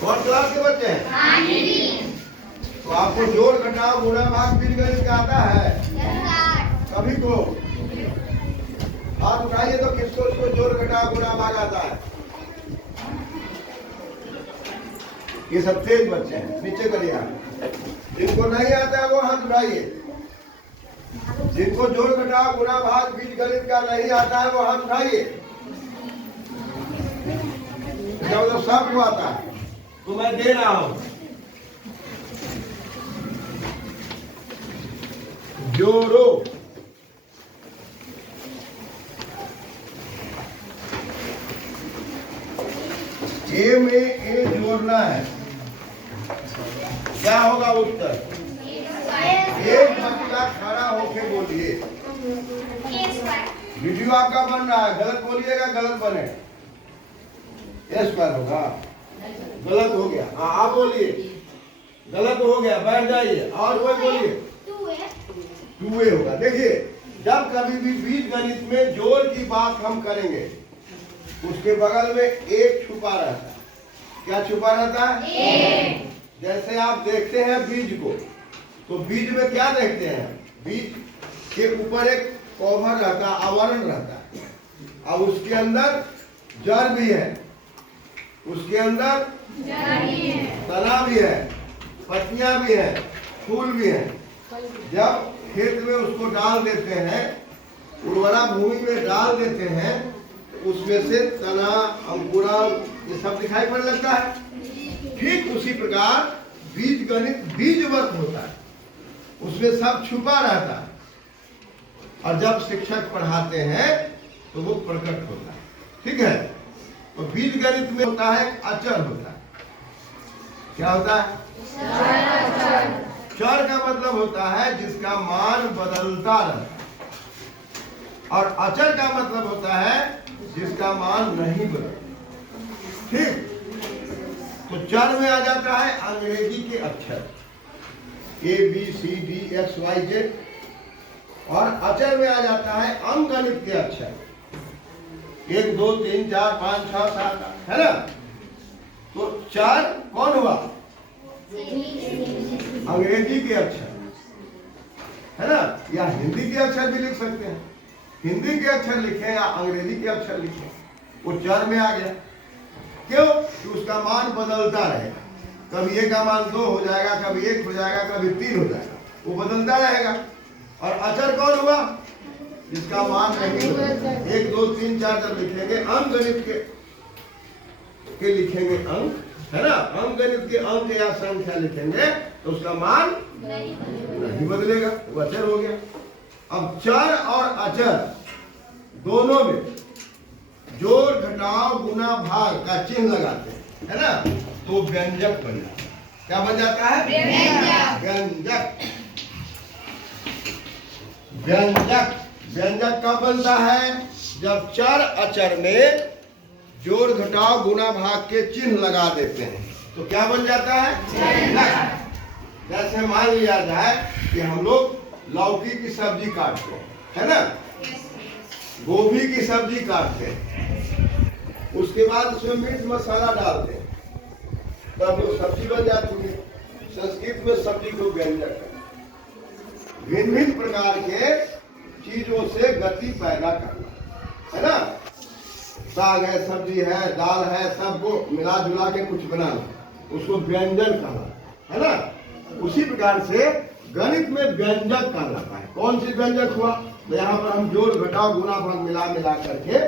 कौन क्लास के बच्चे हैं? तो आपको जोड़ घटाव गुणा भाग बीजगणित का आता है? सभी को हाथ उठाइए तो किसको इसको जोड़ घटाव गुणा भाग आता है? ये सब तेज बच्चे हैं, नीचे करिए हाथ। जिनको नहीं आता है वो हाथ उठाइए। जिनको जोड़ घटाव गुणा भाग बीजगणित का नहीं आता है वो हाथ उठाइए। जब सबको आता है तो मैं दे रहा हूं। जोड़ो। ए में ए जोड़ना है, क्या होगा उत्तर? एक बच्चा खड़ा होके बोलिए। वीडियो आपका बन रहा है, गलत बोलिएगा, गलत बने। स्क्वायर होगा, गलत हो गया। हाँ आप बोलिए, गलत हो गया, बैठ जाइए। और कोई बोलिए, 2a होगा। देखिए, जब कभी भी बीजगणित में जोड़ की बात हम करेंगे उसके बगल में एक छुपा रहता है। क्या छुपा रहता है? जैसे आप देखते हैं बीज को, तो बीज में क्या देखते हैं? बीज के ऊपर एक कवर रहता है, आवरण रहता है, और उसके अंदर जड़ भी है, उसके अंदर तना भी है, पत्तियां भी है, फूल भी है। जब खेत में उसको डाल देते हैं, उर्वरा भूमि में डाल देते हैं, तो उसमें से तना, अंकुरण ये सब दिखाई पड़ने लगता है। ठीक उसी प्रकार बीजगणित बीजवत होता है, उसमें सब छुपा रहता है, और जब शिक्षक पढ़ाते हैं तो वो प्रकट होता है। ठीक है? तो बीजगणित में होता है अचर होता है। क्या होता है? चर का मतलब होता है जिसका मान बदलता रहता है, और अचर का मतलब होता है जिसका मान नहीं बदलता। ठीक? तो चर में आ जाता है अंग्रेजी के अक्षर ABCDXYZ, और अचर में आ जाता है अंकगणित के अक्षर 1 2 3 4 5 6 7 8, है ना? तो चर कौन हुआ? अंग्रेजी के अक्षर, है ना? या हिंदी के अक्षर भी लिख सकते हैं। हिंदी के अक्षर लिखे या अंग्रेजी के अक्षर लिखे, वो चर में आ गया। क्यों? कि उसका मान बदलता रहेगा। कभी एक का मान 2 हो जाएगा, कभी 1 हो जाएगा, कभी 3 हो जाएगा, वो बदलता रहेगा। और अचर कौन हुआ? जिसका मान नहीं बदलता। 1 2 3 4 जब लिखेंगे, अंकगणित के लिखेंगे अंक, है ना? अंकगणित के अंक या संख्या लिखेंगे तो उसका मान नहीं बदलेगा, वो अचर हो गया। अब चर और अचर दोनों में जोड़ घटाव गुना भाग का चिन्ह लगाते हैं, है ना? तो व्यंजक बन जाता है। क्या बन जाता है? व्यंजक। व्यंजक व्यंजक कब बनता है? जब चर अचर में जोड़ घटाव गुना भाग के चिन्ह लगा देते हैं, तो क्या बन जाता है? व्यंजक। जैसे मान लिया जाए कि हम लोग लौकी की सब्जी काटते हैं, है ना? गोभी की सब्जी काटते हैं, उसके बाद उसमें मिर्च मसाला डालते हैं, तब वो सब्जी बन जाती है। संस्कृत में सब्जी को व्यंजक है। भिन्न भिन्न प्रकार के चीजों से गति पैदा करना, है ना? साग है, सब्जी है, दाल है, सबको मिला जुला के कुछ बनाना, उसको व्यंजन कहना, है ना? उसी प्रकार से गणित में व्यंजक कहलाता है। कौन सी व्यंजक हुआ? तो यहाँ पर हम जोड़ घटाव गुना भाग मिला करके